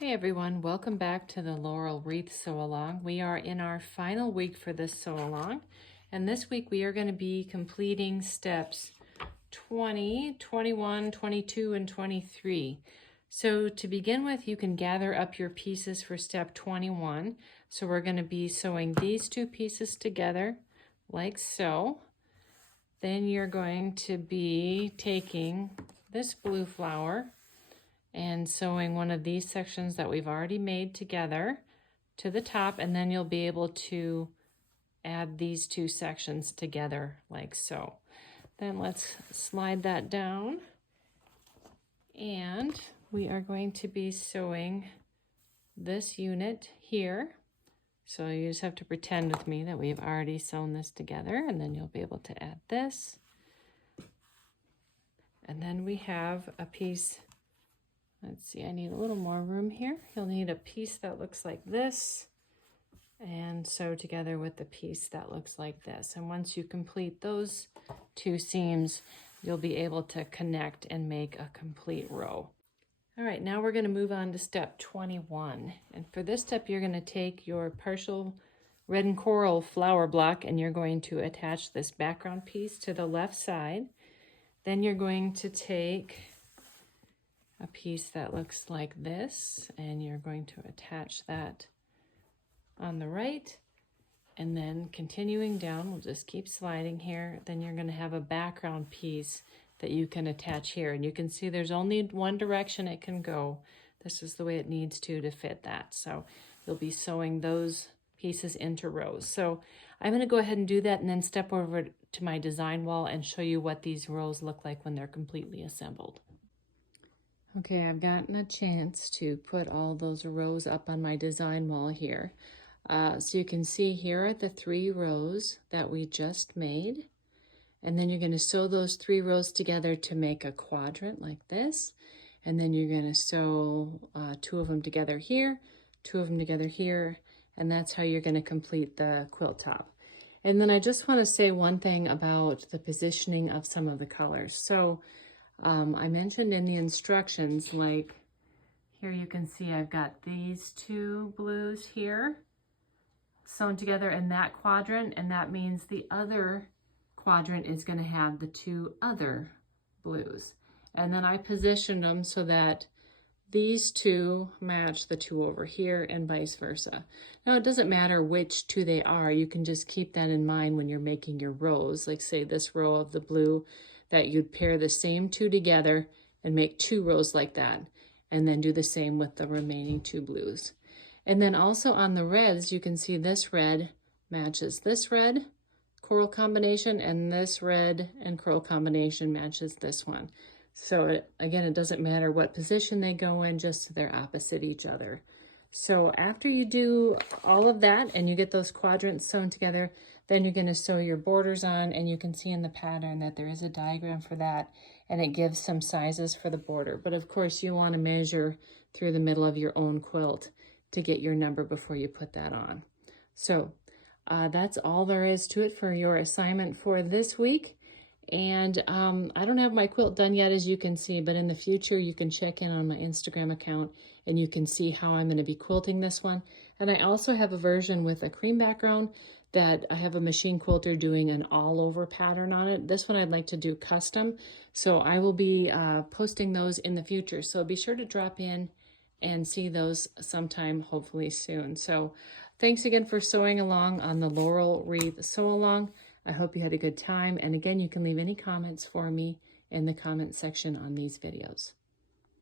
Hey everyone, welcome back to the Laurel Wreath Sew Along. We are in our final week for this sew along, and this week we are going to be completing steps 20, 21, 22, and 23. So to begin with, you can gather up your pieces for step 21. So we're going to be sewing these two pieces together like so. Then you're going to be taking this blue flower and sewing one of these sections that we've already made together to the top, and then you'll be able to add these two sections together like so. Then let's slide that down, and we are going to be sewing this unit here. So you just have to pretend with me that we've already sewn this together, and then you'll be able to add this. And then we have a piece. Let's see, I need a little more room here. You'll need a piece that looks like this and sew together with the piece that looks like this. And once you complete those two seams, you'll be able to connect and make a complete row. All right, now we're going to move on to step 21. And for this step, you're going to take your partial red and coral flower block and you're going to attach this background piece to the left side. Then you're going to take a piece that looks like this, and you're going to attach that on the right, and then continuing down, we'll just keep sliding here. Then you're going to have a background piece that you can attach here, and you can see there's only one direction it can go. This is the way it needs to fit that. So you'll be sewing those pieces into rows. So I'm going to go ahead and do that and then step over to my design wall and show you what these rows look like when they're completely assembled. Okay, I've gotten a chance to put all those rows up on my design wall here. So you can see here are the 3 rows that we just made. And then you're going to sew those 3 rows together to make a quadrant like this. And then you're going to sew 2 of them together here, 2 of them together here, and that's how you're going to complete the quilt top. And then I just want to say one thing about the positioning of some of the colors. So I mentioned in the instructions, like here you can see I've got these 2 blues here sewn together in that quadrant, and that means the other quadrant is going to have the 2 other blues. And then I positioned them so that these 2 match the 2 over here and vice versa. Now it doesn't matter which 2 they are, you can just keep that in mind when you're making your rows. Like say this row of the blue, that you'd pair the same 2 together and make 2 rows like that, and then do the same with the remaining 2 blues. And then also on the reds, you can see this red matches this red coral combination, and this red and coral combination matches this one. So again, it doesn't matter what position they go in, just they're opposite each other. So after you do all of that and you get those quadrants sewn together, then you're going to sew your borders on, and you can see in the pattern that there is a diagram for that, and it gives some sizes for the border. But of course you want to measure through the middle of your own quilt to get your number before you put that on. So that's all there is to it for your assignment for this week. And I don't have my quilt done yet, as you can see, but in the future you can check in on my Instagram account and you can see how I'm going to be quilting this one. And I also have a version with a cream background that I have a machine quilter doing an all over pattern on it. This one I'd like to do custom, so I will be posting those in the future. So be sure to drop in and see those sometime, hopefully soon. So thanks again for sewing along on the Laurel Wreath Sew Along. I hope you had a good time. And again, you can leave any comments for me in the comment section on these videos.